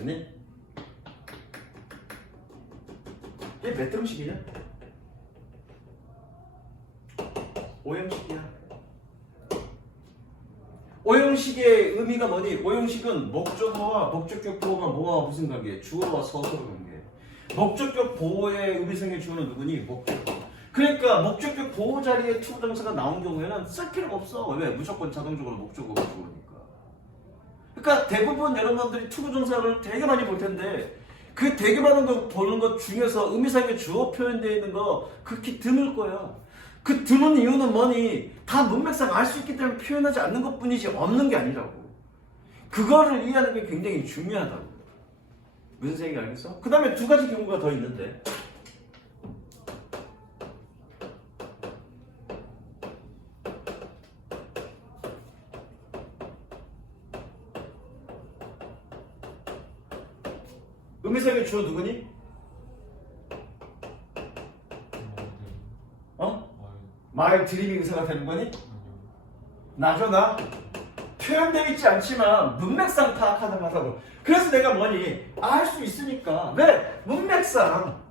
맞니? 얘 몇 등식이냐? 5형식이야. 5형식의 의미가 뭐니? 5형식은 목적어와 목적격 보호가 뭐와 무슨 관계? 주어와 서술의 관계. 목적격 보호의 의미상의 주어는 누구니? 목적어. 그러니까 목적격 보호 자리에 투부정사가 나온 경우에는 쓸 필요가 없어. 왜? 무조건 자동적으로 목적어가 주어니까. 그러니까 대부분 여러분들이 투부정사를 되게 많이 볼 텐데 그 되게 많은 거 보는 것 중에서 의미상의 주어 표현되어 있는 거 극히 드물 거야. 그 드문 이유는 뭐니? 다 문맥상 알 수 있기 때문에 표현하지 않는 것 뿐이지 없는 게 아니라고. 그거를 이해하는 게 굉장히 중요하다고. 무슨 얘기 알겠어? 그 다음에 두 가지 경우가 더 있는데 의미상의 주어 누구니? 어? 마의 드림이 의사가 되는 거니? 나죠 나? 표현되어 있지 않지만 문맥상 파악하는 거라고. 그래서 내가 뭐니? 알 수 있으니까. 왜? 문맥상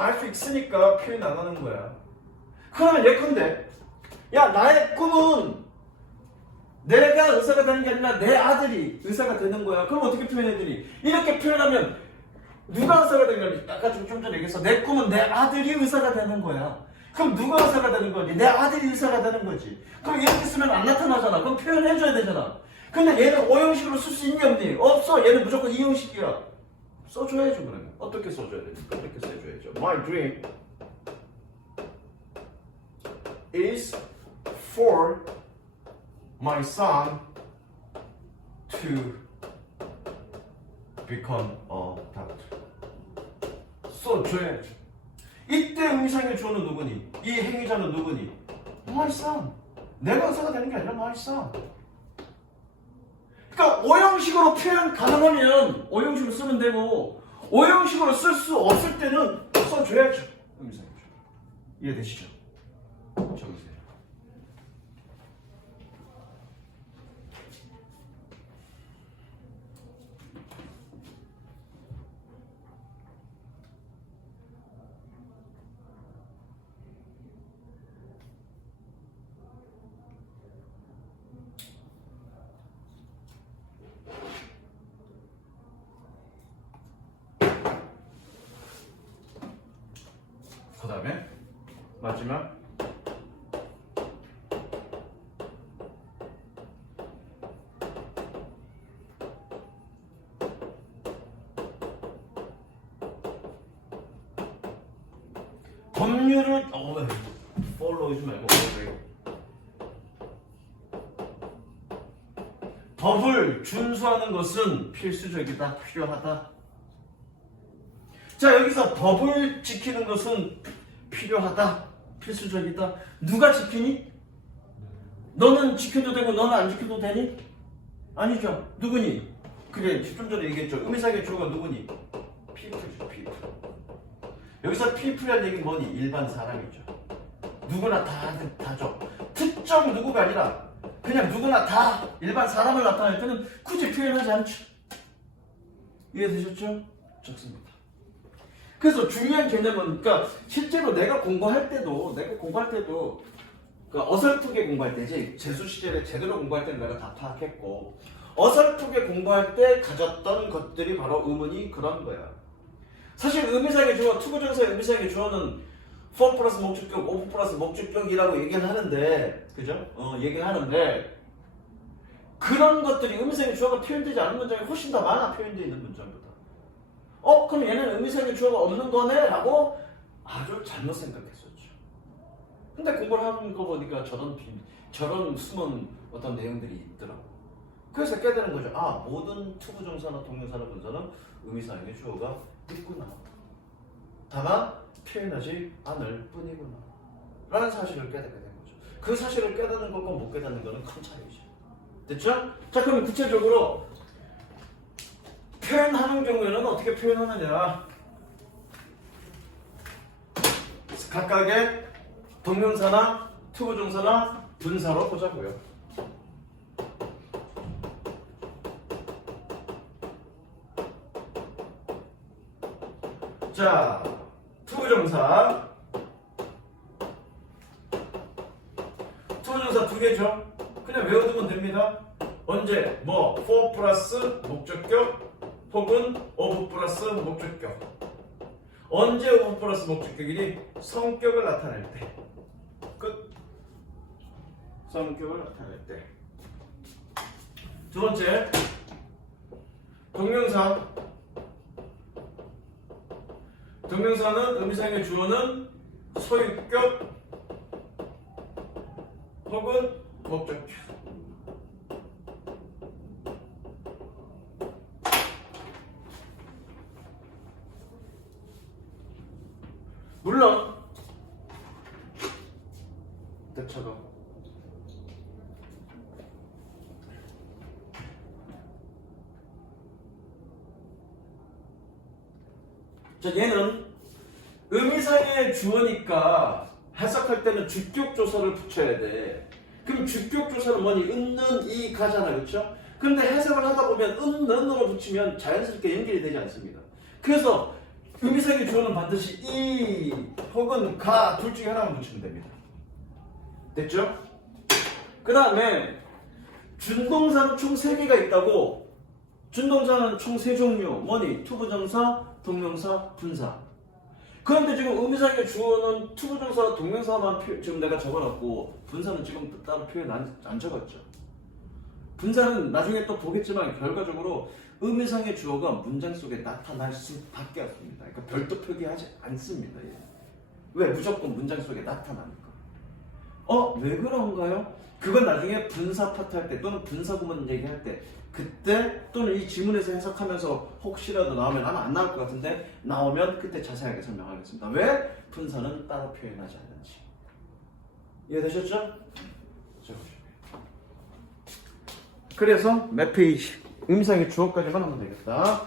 알 수 있으니까 표현 안 하는 거야. 그러면 예컨대 야 나의 꿈은 내가 의사가 되는 게 아니라 내 아들이 의사가 되는 거야. 그럼 어떻게 표현해야 되니? 이렇게 표현하면 누가 의사가 되는 거야? 아까 좀 전에 얘기했어. 내 꿈은 내 아들이 의사가 되는 거야. 그럼 누가 의사가 되는 거니? 내 아들이 의사가 되는 거지. 그럼 이렇게 쓰면 안 나타나잖아. 그럼 표현해줘야 되잖아. 근데 얘는 5형식으로 쓸 수 있니 없니? 없어. 얘는 무조건 2형식이야. 써줘야죠 그러면. 어떻게 써줘야 됩니까? 어떻게 써줘야죠. My dream is for my son to become a doctor. 써줘야죠. 이때 의미상의 주어는 누구니? 이 행위자는 누구니? my son. 내가 의사가 되는 게 아니라 my son. 그러니까 5형식으로 표현 가능하면 5형식으로 쓰면 되고 5형식으로 쓸 수 없을 때는 써줘야죠. 의미상의 주어. 이해되시죠? 적으세요. 그 다음에 마지막 법률을 follow지 말고 법을 준수하는 것은 필수적이다, 필요하다. 자, 여기서 법을 지키는 것은 필요하다, 필수적이다. 누가 지키니? 너는 지켜도 되고 너는 안 지켜도 되니? 아니죠. 누구니? 그래, 좀 전에 얘기했죠. 의미상의 주어가 누구니? people죠, people. 여기서 people이라는 얘기는 뭐니? 일반 사람이죠. 누구나 다죠. 특정 누구가 아니라 그냥 누구나 다 일반 사람을 나타낼 때는 굳이 표현하지 않죠. 이해되셨죠? 좋습니다. 그래서 중요한 개념은, 그러니까 실제로 내가 공부할 때도 그러니까 어설프게 공부할 때지, 재수 시절에 제대로 공부할 때는 내가 다 파악했고, 어설프게 공부할 때 가졌던 것들이 바로 의문이 그런 거야. 사실 의미상의 주어, 투부정사의 의미상의 주어는 for 플러스 목적격, of 플러스 목적격이라고 얘기는 하는데, 그죠? 얘기는 하는데, 그런 것들이 의미상의 주어가 표현되지 않은 문장이 훨씬 더 많아, 표현되어 있는 문장보다. 그럼 얘는 의미상의 주어가 없는 거네? 라고 아주 잘못 생각했었죠. 근데 공부를 하는 거 보니까 저런 숨은 어떤 내용들이 있더라고. 그래서 깨달은 거죠. 아, 모든 투부정사나 동명사나 분사는 의미상의 주어가 있구나. 다만 표현하지 않을 뿐이구나. 라는 사실을 깨닫게 된 거죠. 그 사실을 깨닫는 것과 못 깨닫는 거는 큰 차이죠. 됐죠? 자, 그러면 구체적으로 표현하는 경우에는 어떻게 표현하느냐. 각각의 동명사나 투부정사나 분사로 보자고요. 자, 투부정사. 투부정사 두 개죠. 그냥 외워두면 됩니다. 언제? 뭐 for 플러스 목적격 혹은 of 플러스 목적격. 언제 of 플러스 목적격이니? 성격을 나타낼 때. 끝. 성격을 나타낼 때. 두 번째, 동명사. 동명사는 의미상의 주어는 소유격 혹은 목적격. 물론 대처가 자, 얘는 의미상의 주어니까 해석할 때는 주격조사를 붙여야 돼. 그럼 주격조사는 뭐니? 은는 이 가잖아, 그렇죠? 근데 해석을 하다 보면 은는으로 붙이면 자연스럽게 연결이 되지 않습니다. 그래서 의미상의 주어는 반드시 이 혹은 가 둘 중에 하나만 붙이면 됩니다. 됐죠? 그 다음에 준동사는 총 3개가 있다고. 준동사는 총 3종류. 뭐니? 투부정사, 동명사, 분사. 그런데 지금 의미상의 주어는 투부정사, 동명사만 지금 내가 적어놨고 분사는 지금 따로 표현 안 적었죠. 분사는 나중에 또 보겠지만 결과적으로 의미상의 주어가 문장 속에 나타날 수밖에 없습니다. 그러니까 별도 표기하지 않습니다. 얘. 왜? 무조건 문장 속에 나타나니까. 왜 그런가요? 그건 나중에 분사 파트 할 때 또는 분사 구문 얘기할 때 그때 또는 이 지문에서 해석하면서 혹시라도 나오면 아마 안 나올 것 같은데 나오면 그때 자세하게 설명하겠습니다. 왜? 분사는 따로 표현하지 않는지. 이해되셨죠? 적어주세요. 그래서 몇 페이지? 의미상의 주어까지만 하면 되겠다.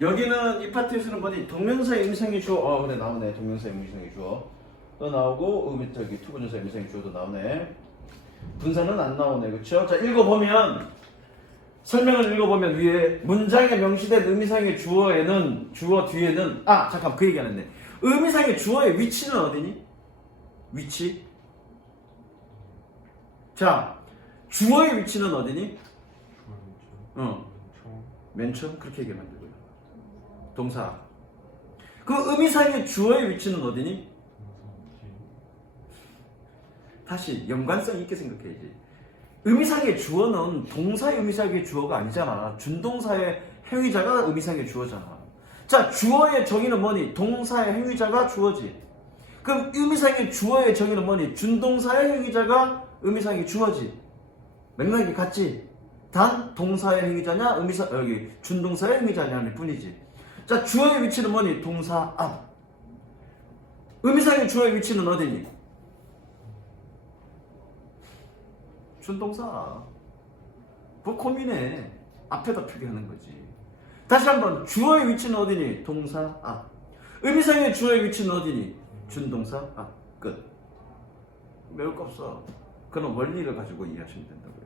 여기는 이 파트에서는 뭐니? 동명사의 의미상의 주어. 그래 나오네. 동명사의 의미상의 주어. 또 나오고 저기 투부정사의 의미상의 주어도 나오네. 분사는 안 나오네. 그렇죠? 자, 읽어보면 설명을 읽어보면 위에 문장에 명시된 의미상의 주어에는 주어 뒤에는 잠깐 그 얘기하는데 의미상의 주어의 위치는 어디니? 위치. 자, 주어의 위치는 어디니? 맨 처음 그렇게 얘기하면 되고요. 동사. 그 의미상의 주어의 위치는 어디니? 다시 연관성 있게 생각해야지. 의미상의 주어는 동사의 의미상의 주어가 아니잖아. 준동사의 행위자가 의미상의 주어잖아. 자, 주어의 정의는 뭐니? 동사의 행위자가 주어지. 그럼 의미상의 주어의 정의는 뭐니? 준동사의 행위자가 의미상의 주어지. 맥락이 같지? 단 동사의 행위자냐 여기 준동사의 행위자냐일 뿐이지. 자, 주어의 위치는 뭐니? 동사 앞. 의미상의 주어의 위치는 어디니? 준동사. 그 고민해. 앞에다 표기하는 거지. 다시 한번 주어의 위치는 어디니? 동사 앞. 의미상의 주어의 위치는 어디니? 준동사 앞. 끝. 매울 거 없어. 그런 원리를 가지고 이해하시면 된다고요.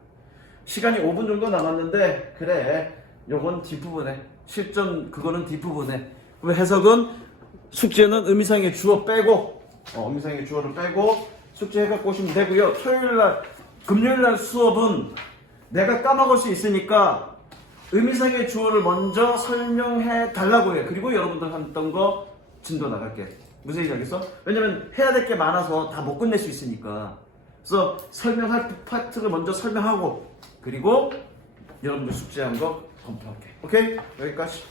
시간이 5분 정도 남았는데 그래 요건 뒷부분에 실전 그거는 뒷부분에 해석은 숙제는 의미상의 주어 빼고 의미상의 주어를 빼고 숙제 해갖고 오시면 되고요. 토요일날 금요일날 수업은 내가 까먹을 수 있으니까 의미상의 주어를 먼저 설명해 달라고 해. 그리고 여러분들 했던 거 진도 나갈게. 무슨 얘기 알겠어? 왜냐면 해야 될 게 많아서 다 못 끝낼 수 있으니까. 그래서 설명할 파트를 먼저 설명하고 그리고 여러분들 숙제한 거 검토할게. 오케이? 여기까지.